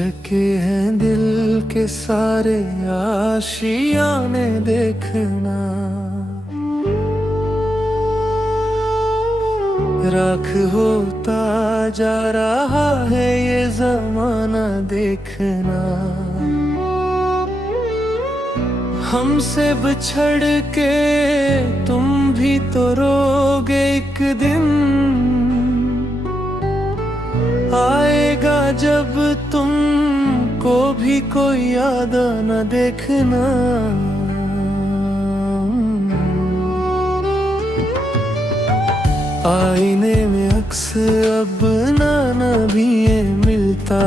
ढके हैं दिल के सारे आशियाने देखना, राख होता जा रहा है ये जमाना देखना। हमसे बिछड़ के तुम भी तो रोगे एक दिन, आएगा जब तुमको भी कोई याद न देखना। आईने में अक्स अब ना भी ये मिलता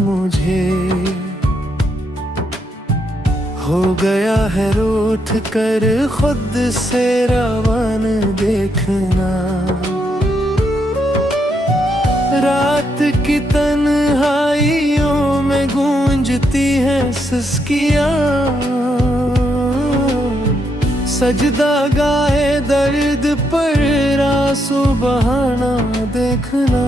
मुझे, हो गया है रूठ कर खुद से रवान देखना। रात की तन्हाइयों में गूंजती है सिसकियाँ, सजदा गाए दर्द पर आंसू बहाना देखना।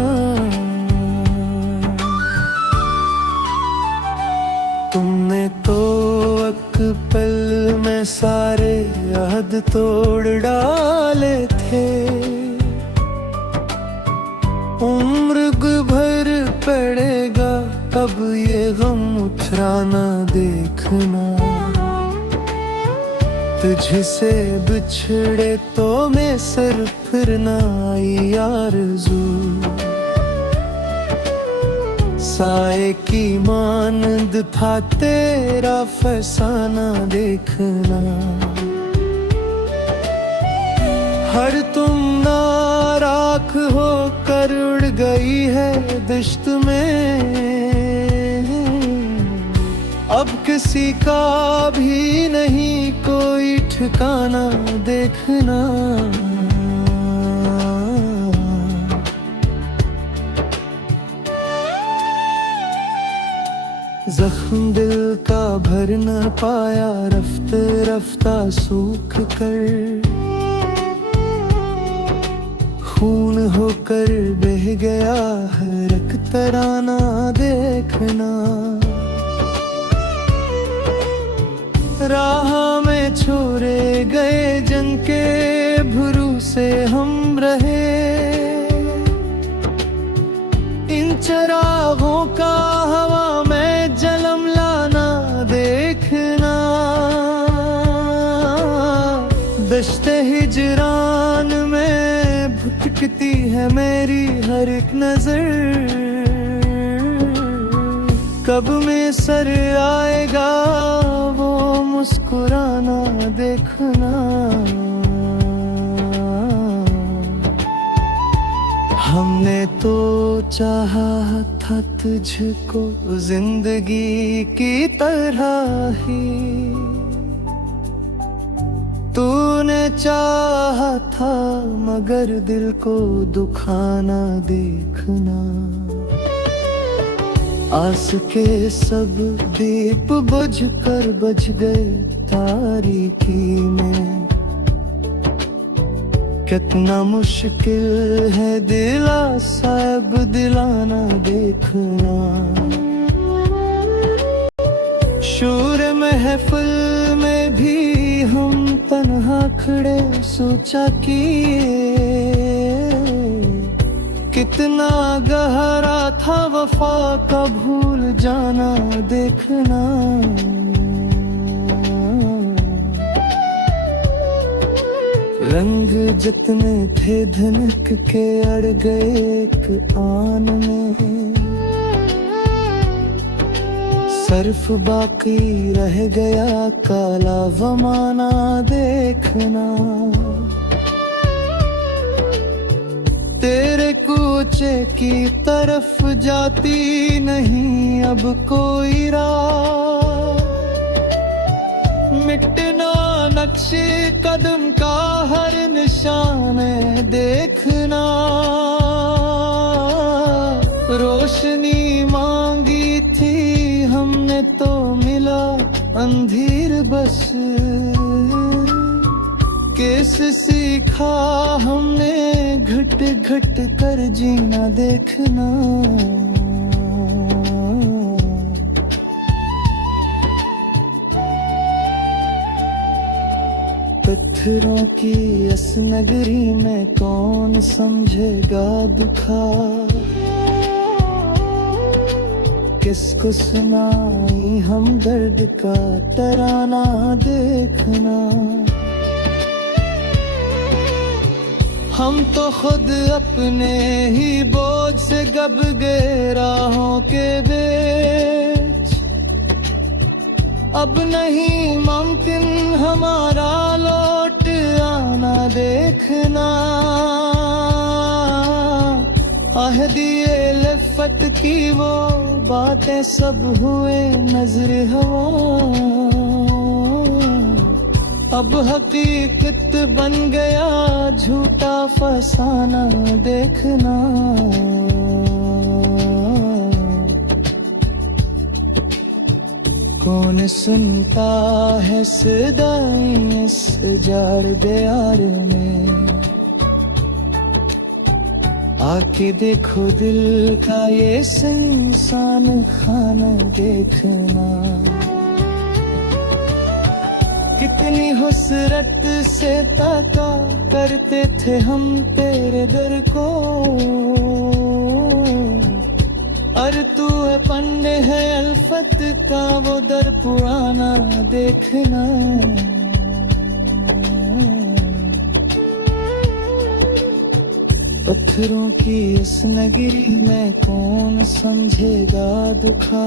तुमने तो एक पल में सारे अहद तोड़ डाले थे, उम्र भर पड़ेगा अब ये गम उतराना देखना। तुझसे बिछड़े तो मैं सर फिर ना आई आरज़ू, साए की मानंद था तेरा फसाना देखना। हर तुम ना राख हो कर उड़ गई है दश्त में, अब किसी का भी नहीं कोई ठिकाना देखना। जख्म दिल का भर न पाया रफ्ते रफ्ता सूख कर, खून होकर बह गया हर एक तराना देखना। राह में छोड़े गए जंग के भरोसे हम रहे, इन चरागों का हवा में जलम लाना देखना। दश्ते हिजरान में भटकती है मेरी हर एक नजर, कब में सर आएगा वो मुस्कुराना देखना। हमने तो चाहा था तुझको जिंदगी की तरह ही, तूने चाहा था मगर दिल को दुखाना देखना। आस के सब दीप बुझ कर बज गए तारीकी में, कितना मुश्किल है दिलासा अब दिलाना देखना। शूर महफिल में भी हम तन्हा खड़े सोचा किए, कितना गहरा था वफा का भूल जाना देखना। रंग जितने थे धनक के अड़ गए एक आन में, सर्फ बाकी रह गया काला ज़माना देखना। तेरे कूचे की तरफ जाती नहीं अब कोई राह, मिटना नक्शे कदम का हर निशान देखना। रोशनी मांगी थी हमने तो मिला अंधेर बस, कैसे सीखा हमने घट घट कर जीना देखना। पत्थरों की इस नगरी में कौन समझेगा दुखा, किसको सुनाई हम दर्द का तराना देखना। हम तो खुद अपने ही बोझ से गब गए राहों के बीच, अब नहीं मुमकिन हमारा लौट आना देखना। आहदिए लिफ़त की वो बातें सब हुए नजर हवा, अब हकीकत बन गया झूठा फसाना देखना। कौन सुनता है सदाएं इस जार दियार में, आके देखो दिल का ये सुनसान खाना देखना। कितनी हुसरत से ताका करते थे हम तेरे दर को, और तू पन्ने है अल्फत का वो दर पुराना देखना। पत्थरों की इस नगरी में कौन समझेगा दुखा,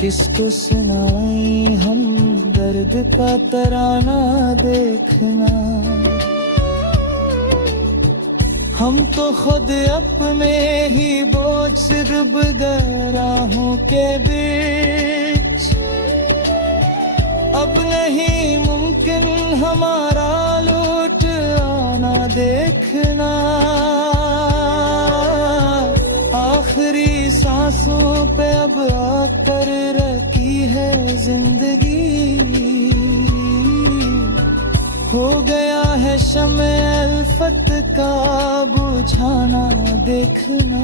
किसको सुनाई हम दर्द का तराना देखना। हम तो खुद अपने ही बोझ से डूब गए राहों के बीच, अब नहीं मुमकिन हमारा लौट आना देखना। आखिरी सांसों पे अब आकर रखी है जिंदगी, हो गया है शमे अल्फत का बुझाना देखना।